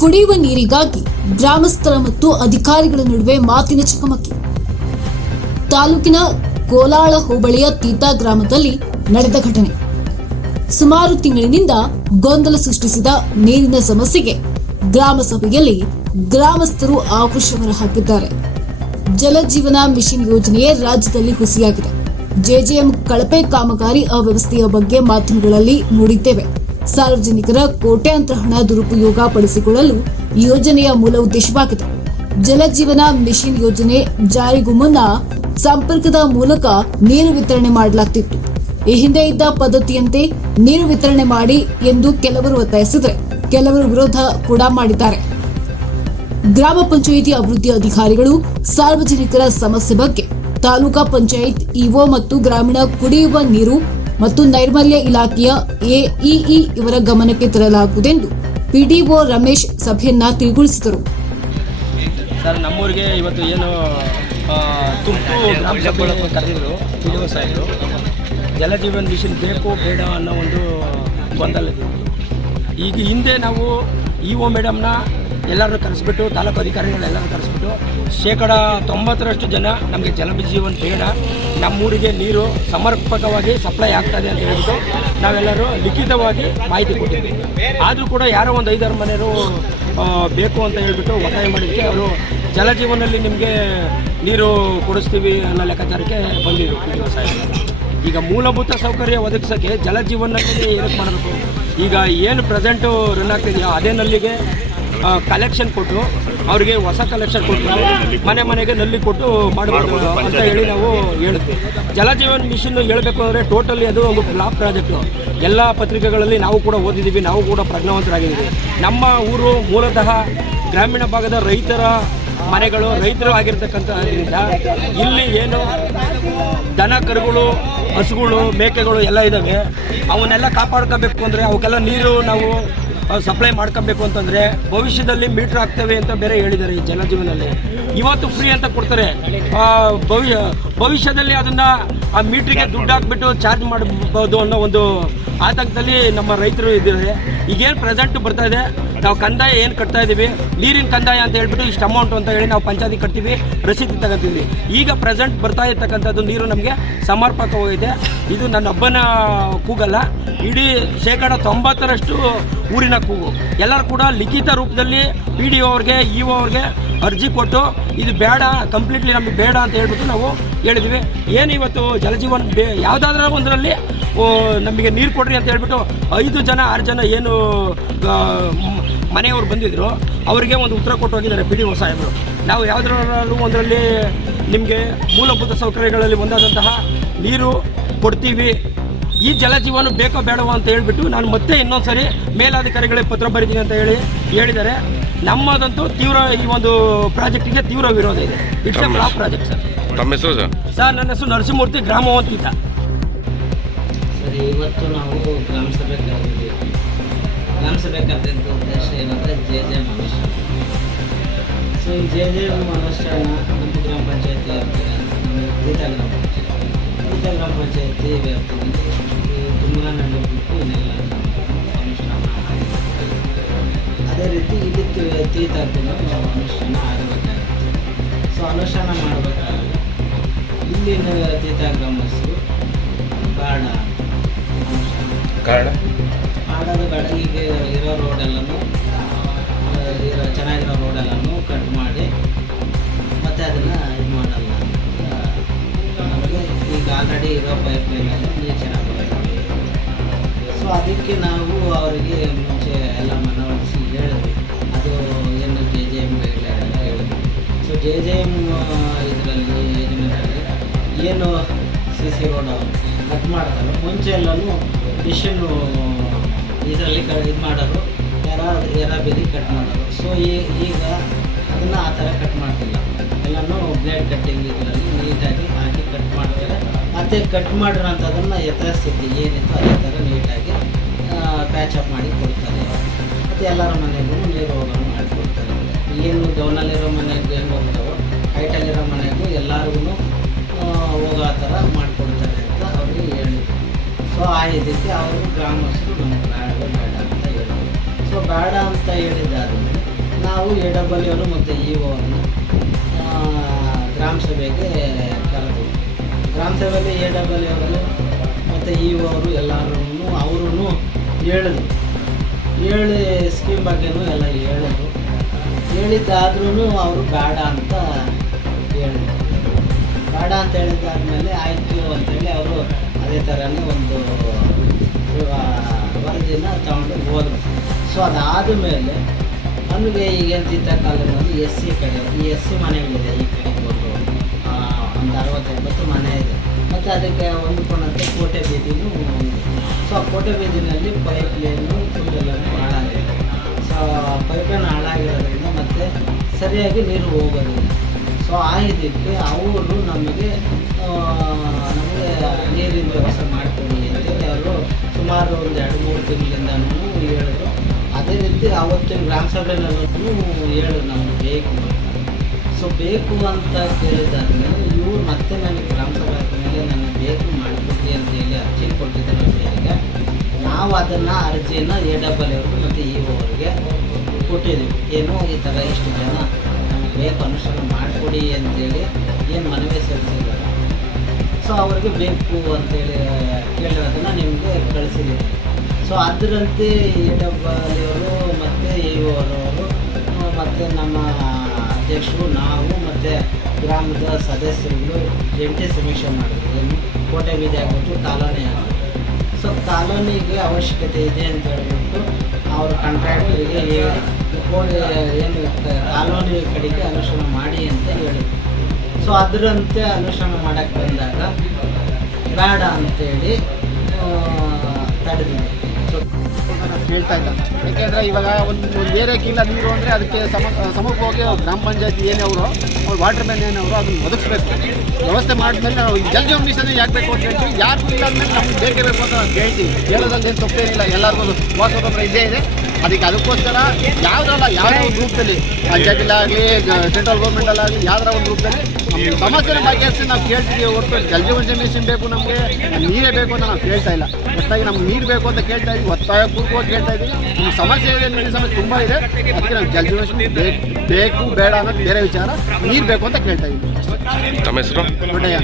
ಕುಡಿಯುವ ನೀರಿಗಾಗಿ ಗ್ರಾಮಸ್ಥರ ಮತ್ತು ಅಧಿಕಾರಿಗಳ ನಡುವೆ ಮಾತಿನ ಚಕಮಕಿ. ತಾಲೂಕಿನ ಕೋಲಾಳ ಹೋಬಳಿಯ ತೀತಾ ಗ್ರಾಮದಲ್ಲಿ ನಡೆದ ಘಟನೆ. ಸುಮಾರು ತಿಂಗಳಿನಿಂದ ಗೊಂದಲ ಸೃಷ್ಟಿಸಿದ ನೀರಿನ ಸಮಸ್ಯೆಗೆ ಗ್ರಾಮ ಸಭೆಯಲ್ಲಿ ಗ್ರಾಮಸ್ಥರು ಆಕ್ರೋಶ ಹೊರಹಾಕಿದ್ದಾರೆ. ಜಲಜೀವನ ಮಿಷನ್ ಯೋಜನೆಯೇ ರಾಜ್ಯದಲ್ಲಿ ಹುಸಿಯಾಗಿದೆ ಜೆಜೆಎಂ ಕಳಪೆ ಕಾಮಗಾರಿ ಅವ್ಯವಸ್ಥೆಯ ಬಗ್ಗೆ ಮಾಧ್ಯಮಗಳಲ್ಲಿ ನೋಡಿದ್ದೇವೆ. ಸಾರ್ವಜನಿಕರ ಕೋಟ್ಯಾಂತರ ಹಣ ದುರುಪಯೋಗ ಪಡಿಸಿಕೊಳ್ಳಲು ಯೋಜನೆಯ ಮೂಲ ಉದ್ದೇಶವಾಗಿದೆ. ಜಲಜೀವನ ಮಿಷನ್ ಯೋಜನೆ ಜಾರಿಗೂ ಮುನ್ನ ಸಂಪರ್ಕದ ಮೂಲಕ ನೀರು ವಿತರಣೆ ಮಾಡಲಾಗ್ತಿತ್ತು. ಈ ಹಿಂದೆ ಇದ್ದ ಪದ್ಧತಿಯಂತೆ ನೀರು ವಿತರಣೆ ಮಾಡಿ ಎಂದು ಕೆಲವರು ಒತ್ತಾಯಿಸಿದರೆ ಕೆಲವರು ವಿರೋಧ ಕೂಡ ಮಾಡಿದ್ದಾರೆ. ಗ್ರಾಮ ಪಂಚಾಯಿತಿ ಅಭಿವೃದ್ಧಿ ಅಧಿಕಾರಿಗಳು ಸಾರ್ವಜನಿಕರ ಸಮಸ್ಯೆ ಬಗ್ಗೆ ತಾಲೂಕಾ ಪಂಚಾಯತ್ ಇಒ ಮತ್ತು ಗ್ರಾಮೀಣ ಕುಡಿಯುವ ನೀರು ಮತ್ತು ನೈರ್ಮಲ್ಯ ಇಲಾಖೆಯ ಎಇಇ ಇವರ ಗಮನಕ್ಕೆ ತರಲಾಗುವುದೆಂದು ಪಿಡಿಒ ರಮೇಶ್ ಸಭೆಯನ್ನ ತಿಳಿಗೊಳಿಸಿದರು ಸರ್, ನಮ್ಮೂರಿಗೆ ಇವತ್ತು ಏನು ತುರ್ತು ಗ್ರಾಮ ಕರೆದಿದ್ರು ಪಿಡಿಒ ಸಾಹೇಬರು. ಜಲಜೀವನ್ ಮಿಷನ್ ಬೇಕು, ಬೇಡ ಅನ್ನೋ ಒಂದು ಗೊಂದಲದಿತ್ತು ಈಗ ಹಿಂದೆ ನಾವು ಇ ಒ ಮೇಡಮ್ನ ಎಲ್ಲರನ್ನು ಕರೆಸ್ಬಿಟ್ಟು, ತಾಲೂಕು ಅಧಿಕಾರಿಗಳೆಲ್ಲರೂ ಕರೆಸ್ಬಿಟ್ಟು ಶೇಕಡ ತೊಂಬತ್ತರಷ್ಟು ಜನ ನಮಗೆ ಜಲಜೀವನ್ ಬೇಡ ನಮ್ಮೂರಿಗೆ ನೀರು ಸಮರ್ಪಕವಾಗಿ ಸಪ್ಲೈ ಆಗ್ತದೆ ಅಂತ ಹೇಳ್ಬಿಟ್ಟು ನಾವೆಲ್ಲರೂ ಲಿಖಿತವಾಗಿ ಮಾಹಿತಿ ಕೊಟ್ಟಿದ್ವಿ ಆದರೂ ಕೂಡ ಯಾರೋ ಒಂದು ಐದಾರು ಮನೆಯವರು ಬೇಕು ಅಂತ ಹೇಳಿಬಿಟ್ಟು ಒತ್ತಾಯ ಮಾಡಿದ್ದಕ್ಕೆ ಅವರು ಜಲಜೀವನಲ್ಲಿ ನಿಮಗೆ ನೀರು ಕೊಡಿಸ್ತೀವಿ ಅನ್ನೋ ಲೆಕ್ಕಾಚಾರಕ್ಕೆ ಬಂದಿದ್ರು ಈಗ ಮೂಲಭೂತ ಸೌಕರ್ಯ ಒದಗಿಸೋಕ್ಕೆ ಜಲಜೀವನಲ್ಲಿ ಏನಕ್ಕೆ ಮಾಡಬೇಕು? ಈಗ ಏನು ಪ್ರೆಸೆಂಟು ರನ್ ಆಗ್ತಿದೆಯೋ ಅದೇ ನಲ್ಲಿಗೆ ಕಲೆಕ್ಷನ್ ಕೊಟ್ಟು ಅವರಿಗೆ ಹೊಸ ಕಲೆಕ್ಷನ್ ಕೊಟ್ಟು ಮನೆ ಮನೆಗೆ ನಲ್ಲಿ ಕೊಟ್ಟು ಮಾಡಬಹುದು ಅಂತ ಹೇಳಿ ನಾವು ಹೇಳಿದ್ವಿ ಜಲಜೀವನ್ ಮಿಷನ್ ಹೇಳಬೇಕು ಅಂದರೆ ಟೋಟಲಿ ಅದು ಒಂದು ಫ್ಲಾಪ್ ಪ್ರಾಜೆಕ್ಟು ಎಲ್ಲ ಪತ್ರಿಕೆಗಳಲ್ಲಿ ನಾವು ಕೂಡ ಓದಿದ್ದೀವಿ ನಾವು ಕೂಡ ಪ್ರಜ್ಞಾವಂತರಾಗಿದ್ದೀವಿ ನಮ್ಮ ಊರು ಮೂಲತಃ ಗ್ರಾಮೀಣ ಭಾಗದ ರೈತರ ಮನೆಗಳು ರೈತರು ಆಗಿರ್ತಕ್ಕಂಥದ್ರಿಂದ ಇಲ್ಲಿ ಏನು ದನ ಕರುಗಳು ಹಸುಗಳು ಮೇಕೆಗಳು ಎಲ್ಲ ಇದ್ದಾವೆ. ಅವನ್ನೆಲ್ಲ ಕಾಪಾಡ್ಕೋಬೇಕು ಅಂದರೆ ಅವಕ್ಕೆಲ್ಲ ನೀರು ನಾವು ಸಪ್ಲೈ ಮಾಡ್ಕೋಬೇಕು ಅಂತಂದರೆ ಭವಿಷ್ಯದಲ್ಲಿ ಮೀಟ್ರ್ ಆಗ್ತವೆ ಅಂತ ಬೇರೆ ಹೇಳಿದ್ದಾರೆ ಈ ಜಲಜೀವನಲ್ಲಿ ಇವತ್ತು ಫ್ರೀ ಅಂತ ಕೊಡ್ತಾರೆ. ಭವಿಷ್ಯ ಭವಿಷ್ಯದಲ್ಲಿ ಅದನ್ನು ಆ ಮೀಟ್ರಿಗೆ ದುಡ್ಡು ಹಾಕ್ಬಿಟ್ಟು ಚಾರ್ಜ್ ಮಾಡಬಹುದು ಅನ್ನೋ ಒಂದು ಆತಂಕದಲ್ಲಿ ನಮ್ಮ ರೈತರು ಇದ್ದಾರೆ. ಈಗೇನು ಪ್ರೆಸೆಂಟ್ ಬರ್ತಾ ಇದೆ. ನಾವು ಕಂದಾಯ ಏನು ಕಟ್ತಾ ಇದ್ದೀವಿ ನೀರಿನ ಕಂದಾಯ ಅಂತ ಹೇಳ್ಬಿಟ್ಟು ಇಷ್ಟು ಅಮೌಂಟ್ ಅಂತ ಹೇಳಿ ನಾವು ಪಂಚಾಯತಿ ಕಟ್ತೀವಿ, ರಸೀದಿ ತಗೋತೀವಿ. ಈಗ ಪ್ರೆಸೆಂಟ್ ಬರ್ತಾ ಇರ್ತಕ್ಕಂಥದ್ದು ನೀರು ನಮಗೆ ಸಮರ್ಪಕವಾಗಿದೆ ಇದು ನನ್ನ ಹಬ್ಬನ ಕೂಗಲ್ಲ. ಇಡೀ ಶೇಕಡ ತೊಂಬತ್ತರಷ್ಟು ಊರಿನ ಕೂಗು. ಎಲ್ಲರೂ ಕೂಡ ಲಿಖಿತ ರೂಪದಲ್ಲಿ ಪಿ ಡಿ ಅವ್ರಿಗೆ ಇ ಒ ಅವ್ರಿಗೆ ಅರ್ಜಿ ಕೊಟ್ಟು ಇದು ಬೇಡ ಕಂಪ್ಲೀಟ್ಲಿ ನಮಗೆ ಬೇಡ ಅಂತ ಹೇಳ್ಬಿಟ್ಟು ನಾವು ಹೇಳಿದ್ವಿ. ಏನು ಇವತ್ತು ಜಲಜೀವನ್ ಬೇ ಯಾವುದಾದ್ರೂ ಒಂದರಲ್ಲಿ ಓ, ನಮಗೆ ನೀರು ಕೊಡ್ರಿ ಅಂತ ಹೇಳ್ಬಿಟ್ಟು ಐದು ಜನ ಆರು ಜನ ಏನು ಮನೆಯವರು ಬಂದಿದ್ರು ಅವರಿಗೆ ಒಂದು ಉತ್ತರ ಕೊಟ್ಟು ಹೋಗಿದ್ದಾರೆ ಪಿ ಡಿ ಒ ಸಾಹೇಬರು. ನಾವು ಯಾವುದ್ರಲ್ಲೂ ಒಂದರಲ್ಲಿ ನಿಮಗೆ ಮೂಲಭೂತ ಸೌಕರ್ಯಗಳಲ್ಲಿ ಒಂದಾದಂತಹ ನೀರು ಕೊಡ್ತೀವಿ. ಈ ಜಲಜೀವನ ಬೇಕೋ ಬೇಡವೋ ಅಂತ ಹೇಳಿಬಿಟ್ಟು ನಾನು ಮತ್ತೆ ಇನ್ನೊಂದು ಸರಿ ಮೇಲಾಧಿಕಾರಿಗಳಿಗೆ ಪತ್ರ ಬರೀತೀನಿ ಅಂತ ಹೇಳಿ ಹೇಳಿದ್ದಾರೆ. ನಮ್ಮದಂತೂ ತೀವ್ರ ಈ ಒಂದು ಪ್ರಾಜೆಕ್ಟಿಗೆ ತೀವ್ರ ವಿರೋಧ ಇದೆ. It's a block project sir ತಮ್ಮ ಹೆಸರು ಸರ್ ಸರ್ ನನ್ನ ಹೆಸರು ನರಸಿಂಹಮೂರ್ತಿ ಗ್ರಾಮವಂತಿತ ಸರ್ ಇವತ್ತು ನಾವು ಗ್ರಾಮ ಸಭೆ ಕರೆದಿದ್ದೀವಿ. ಗ್ರಾಮ ಸಭೆ ಕರೆದಿದ್ದ ಉದ್ದೇಶ ಏನಂದರೆ ಜೆ ಜೆ ಮನುಷ್ಯ ಸೊ ಈ ಜೆ ಜೆ ಮನುಷ್ಯ ನಮ್ಮ ಗ್ರಾಮ ಪಂಚಾಯತಿ ಗ್ರಾಮ ಪಂಚಾಯತಿ. ಗ್ರಾಮ ಪಂಚಾಯತಿ ವ್ಯಾಪ್ತಿಯಲ್ಲಿ ಬಿಟ್ಟು ಇನ್ನೆಲ್ಲ ಅದೇ ರೀತಿ ಇಲ್ಲಿ ತಿ- ನಾವು ಅನುಷ್ಠಾನ ಆಗಬೇಕಾಗುತ್ತೆ ಸೊ ಅನುಷ್ಠಾನ ಮಾಡಬೇಕಾದ್ರೆ ಇಲ್ಲಿನ ತೀತಾಗ್ರಮಸ್ಸು ಕಾರಣ. ಬೇಡ ಕಾರಣ ಮಾಡೋದು ಬೇಡ ಈಗ ಇರೋ ರೋಡೆಲ್ಲನೂ ಇರೋ ಸೊ ಜೆ ಎಂ ಇದರಲ್ಲಿ ಯೋಜನೆಯಲ್ಲಿ ಏನು ಸಿ ಸಿ ರೋಡ್ ಕಟ್ ಮಾಡ್ತಾರೆ ಮುಂಚೆ ಎಲ್ಲನೂ ಮಿಷನ್ನು ಇದರಲ್ಲಿ ಕ, ಇದು ಮಾಡೋರು ಎರ ಎರ ಬೀದಿ ಕಟ್ ಮಾಡೋರು ಸೊ ಈಗ ಅದನ್ನು ಆ ಥರ ಕಟ್ ಮಾಡ್ತಿಲ್ಲ. ಎಲ್ಲನೂ ಬ್ಲೇಡ್ ಕಟ್ಟಿಂಗ್ ಇದರಲ್ಲಿ ನೀಟಾಗಿ ಹಾಕಿ ಕಟ್ ಮಾಡ್ತಾರೆ. ಮತ್ತು ಕಟ್ ಮಾಡಿರೋಂಥದ್ದನ್ನು ಯಥಾಸ್ಥಿತಿ ಏನಿತ್ತು ಅದೇ ಥರ ನೀಟಾಗಿ ಪ್ಯಾಚಪ್ ಮಾಡಿ ಕೊಡ್ತಾರೆ. ಮತ್ತು ಎಲ್ಲರ ಮನೆಯಲ್ಲೂ ನೀರು ಹೋಗೋಣ ಮಾಡಿಕೊಡ್ತಾರೆ. ಏನು ಡೌನಲ್ಲಿರೋ ಮನೆಗೆ ಹೆಂಗೆ ಹೋಗ್ತಾವೋ ಹೈಟಲ್ಲಿರೋ ಮನೆಗೂ ಎಲ್ಲರಿಗೂ ಹೋಗೋ ಥರ ಮಾಡಿಕೊಡ್ತಾರೆ ಅಂತ ಅವ್ರಿಗೆ ಹೇಳಿದ್ರು. ಸೊ ಆ ಇದಕ್ಕೆ ಅವರು ಗ್ರಾಮಸ್ಥರು ನಮಗೆ ಬೇಡ ಬೇಡ ಅಂತ ಹೇಳಿದ್ರು. ಸೊ ಬೇಡ ಅಂತ ಹೇಳಿದ್ದಾದಮೇಲೆ ನಾವು ಎ ಡಬಲ್ ಅವರು ಮತ್ತು ಇ ಅವ್ರನ್ನ ಗ್ರಾಮ ಸಭೆಗೆ ಕರೆದು ಗ್ರಾಮ ಸಭೆಯಲ್ಲಿ ಎ ಡಬಲ್ ಅವರು ಮತ್ತು ಇ ಅವರು ಎಲ್ಲರೂ ಅವರು ಹೇಳಿದ್ರು. ಹೇಳಿ ಸ್ಕೀಮ್ ಬಗ್ಗೆನೂ ಎಲ್ಲ ಹೇಳಿದ್ರು. ಹೇಳಿದ್ದಾದ್ರೂ ಅವರು ಬೇಡ ಅಂತ ಹೇಳಿದ್ರು ಬೇಡ ಅಂತ ಹೇಳಿದ್ದಾದ್ಮೇಲೆ ಆಯಿತು ಅಂತೇಳಿ ಅವರು ಅದೇ ಥರನೇ ಒಂದು ವರದಿನ ತಗೊಂಡು ಹೋದರು. ಸೊ ಅದಾದ ಮೇಲೆ ನಮಗೆ ಈಗಂತಿದ್ದ ಕಾಲದಲ್ಲಿ ಎಸ್ ಸಿ ಕಡೆ, ಈ ಎಸ್ ಸಿ ಮನೆಗಳಿದೆ ಈ ಕಡೆ ಒಂದು ಒಂದು ಅರವತ್ತೆಂಬತ್ತು ಮನೆ ಇದೆ. ಮತ್ತು ಅದಕ್ಕೆ ಹೊಂದ್ಕೊಂಡಂತೆ ಕೋಟೆ ಬೀದಿನೂ ಸೊ ಆ ಕೋಟೆ ಬೀದಿನಲ್ಲಿ ಪೈಪ್ ಲೈನು ಸರಿಯಾಗಿ ನೀರು ಹೋಗೋದಿಲ್ಲ. ಸೊ ಆ ಇದಕ್ಕೆ ಅವರು ನಮಗೆ ನಮಗೆ ನೀರಿನ ವ್ಯವಸ್ಥೆ ಮಾಡಿಕೊಡಿ ಅಂತೇಳಿ ಅವರು ಸುಮಾರು ಒಂದು ಎರಡು ಮೂರು ತಿಂಗಳಿಂದನೂ ಹೇಳಿದ್ರು. ಅದೇ ರೀತಿ ಅವತ್ತಿನ ಗ್ರಾಮ ಸಭೆನಲ್ಲೂ ಹೇಳಿದ್ರು ನಮ್ಗೆ ಬೇಕು ಸೊ ಬೇಕು ಅಂತ ಕೇಳಿದಾದ್ಮೇಲೆ ಇವರು ಮತ್ತೆ ನನಗೆ ಗ್ರಾಮ ಸಭೆ ಮೇಲೆ ನನಗೆ ಬೇಕು ಮಾಡಬೇಕು ಅಂತ ಹೇಳಿ ಅರ್ಜಿ ಕೊಟ್ಟಿದ್ದಾರೆ ಅವರಿಗೆ ನಾವು ಅದನ್ನು ಅರ್ಜಿಯನ್ನು ಎ ಡಬಲ್ ಅವರು ಮತ್ತು ಇ ಅವರಿಗೆ ಕೊಟ್ಟಿದ್ದೀವಿ. ಏನು ಈ ಥರ ಇಷ್ಟು ಜನ ಬೇಕು ಅನುಷ್ಠಾನ ಮಾಡಿಕೊಡಿ ಅಂತೇಳಿ ಏನು ಮನವಿ ಸಲ್ಲಿಸಿದ್ದಾರೆ ಸೊ ಅವ್ರಿಗೆ ಬೇಕು ಅಂತೇಳಿ ಕೇಳಿರೋದನ್ನು ನಿಮಗೆ ಕಳಿಸಿದ್ದೀನಿ ಸೊ ಅದರಂತೆ ಎ ಅವರು ಮತ್ತು ಇ ಅವರವರು, ಮತ್ತು ನಮ್ಮ ಅಧ್ಯಕ್ಷರು ನಾವು ಮತ್ತು ಗ್ರಾಮದ ಸದಸ್ಯರುಗಳು ಜಂಟಿ ಸಮೀಕ್ಷೆ ಮಾಡಿದ್ವಿ. ಕೋಟೆ ಬೀದಿ ಆಗ್ಬಿಟ್ಟು ಕಾಲೋನಿ ಆಗ್ಬಿಟ್ಟು. ಸೊ ಕಾಲೋನಿಗೆ ಅವಶ್ಯಕತೆ ಇದೆ ಅಂತ ಹೇಳ್ಬಿಟ್ಟು ಅವ್ರ ಕಾಂಟ್ರಾಕ್ಟ್ರಿಗೆ ಕೋಣೆ ಏನು ಕಾನೂನು ಕಡೆಗೆ ಅನುಷ್ಠಾನ ಮಾಡಿ ಅಂತ ಹೇಳಿದ್ರು ಸೊ ಅದರಂತೆ ಅನುಷ್ಠಾನ ಮಾಡೋಕ್ಕೆ ಬಂದಾಗ ಬೇಡ ಅಂತೇಳಿ ತಡೆದಿದೆ ಹೇಳ್ತಾ ಯಾಕೆಂದರೆ ಇವಾಗ ಒಂದು ಒಂದು ಏರಿಯಾಕ್ಕೆ ಇಲ್ಲ ನೀರು ಅಂದರೆ ಅದಕ್ಕೆ ಸಮ ಸಮಗ್ರವಾಗಿ ಗ್ರಾಮ ಪಂಚಾಯತ್ ಏನೇ ಅವ್ರು ವಾಟರ್ ಮ್ಯಾನ್ ಏನವರು ಅದನ್ನು ಒದಗಿಸ್ಬೇಕು. ವ್ಯವಸ್ಥೆ ಮಾಡಿದ್ಮೇಲೆ ನಾವು ಜಲ್ ಜೀವನ್ ಮಿಷನ್ ಯಾಕೆ ಬೇಕು ಅಂತ ಹೇಳ್ತೀವಿ. ಯಾರು ಇಲ್ಲ ಅಂದಮೇಲೆ ನಮ್ಗೆ ಬೇಕೇ ಬೇಕು ಅಂತ ನಾವು ಕೇಳ್ತೀವಿ ಹೇಳೋದ್ರಲ್ಲಿ ಏನು ತಪ್ಪೇನಿಲ್ಲ ಎಲ್ಲರಿಗೂ ವಾಸೋದ್ರ ಇದ್ದೇ ಇದೆ. ಅದಕ್ಕೆ ಅದಕ್ಕೋಸ್ಕರ ಯಾವುದಲ್ಲ ಯಾವುದೇ ಒಂದು ರೂಪದಲ್ಲಿ ಪಂಚಾಯತಿಲಾಗಲಿ ಸೆಂಟ್ರಲ್ ಗೌರ್ಮೆಂಟಲ್ಲಾಗಲಿ ಯಾವ್ದಾರ ಒಂದು ರೂಪದಲ್ಲಿ ನಮ್ಮ ಸಮಸ್ಯೆನ ಬಗೆಹರಿಸಿ ನಾವು ಕೇಳ್ತಿದ್ದೀವಿ ಹೊರತು. ಜಲ್ ಜೀವನ್ ಮಿಷನ್ ಬೇಕು ನಮಗೆ ನೀರೇ ಬೇಕು ಅಂತ ನಾವು ಕೇಳ್ತಾ ಇಲ್ಲ. ಒಟ್ಟಾಗಿ ನಮ್ಗೆ ನೀರು ಬೇಕು ಅಂತ ಕೇಳ್ತಾ ಇದ್ದೀವಿ ಒತ್ತಾಯ ಪೂರ್ವಕವಾಗಿ ಕೇಳ್ತಾ ಇದ್ದೀವಿ ನಮ್ಗೆ ಸಮಸ್ಯೆ ಇದೆ ನೀರಿನ ಸಮಸ್ಯೆ ತುಂಬ ಇದೆ. ಅದಕ್ಕೆ ನಾವು ಜಲ್ ಜೀವನ ಬೇಕು ಬೇಕು ಬೇಡ ಅನ್ನೋದು ಬೇರೆ ವಿಚಾರ. ನೀರು ಬೇಕು ಅಂತ ಕೇಳ್ತಾ ಇದ್ದೀನಿ. ತಮ್ಮ ಹೆಸರು? ದೊಡ್ಡಯ್ಯ